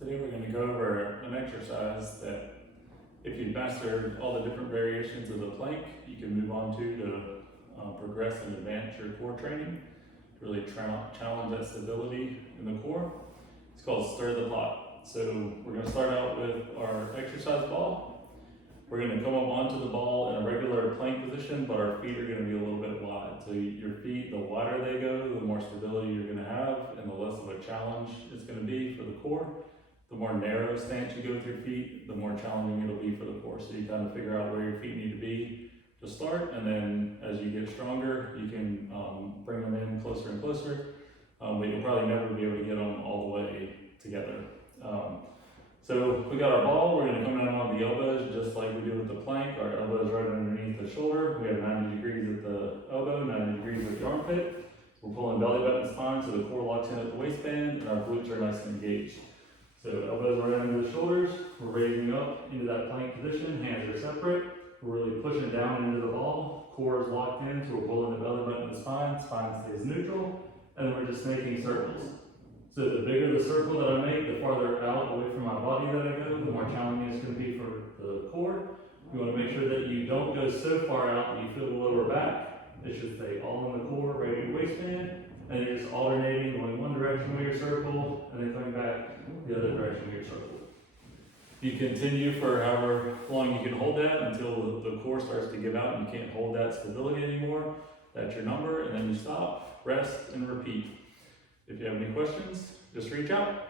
Today we're going to go over an exercise that if you've mastered all the different variations of the plank, you can move on to progress and advance your core training, to really challenge that stability in the core. It's called Stir the Pot. So we're going to start out with our exercise ball. We're going to come up onto the ball in a regular plank position, but our feet are going to be a little bit wide. So your feet, the wider they go, the more stability you're going to have and the less of a challenge it's going to be for the core. The more narrow stance you go with your feet, the more challenging it'll be for the core. So you kind of figure out where your feet need to be to start, and then as you get stronger, you can bring them in closer and closer, but you'll probably never be able to get them all the way together. So we got our ball, we're going to come down on the elbows just like we do with the plank. Our elbows right underneath the shoulder. We have 90 degrees at the elbow, 90 degrees at the armpit. We're pulling belly button and spine so the core locks in at the waistband and our glutes are nice and engaged. So elbows right under the shoulders, we're raising up into that plank position, hands are separate. We're really pushing down into the ball, core is locked in, so we're pulling the belly button and spine stays neutral, and we're just making circles. So the bigger the circle that I make, the farther out away from my body that I go, the more challenging it's going to be for the core. You want to make sure that you don't go so far out that you feel the lower back. It should stay all in the core, right at your waistband, and you're just alternating, going one direction with your circle, and then coming back the other direction with your circle. You continue for however long you can hold that until the core starts to give out and you can't hold that stability anymore. That's your number, and then you stop, rest, and repeat. If you have any questions, just reach out.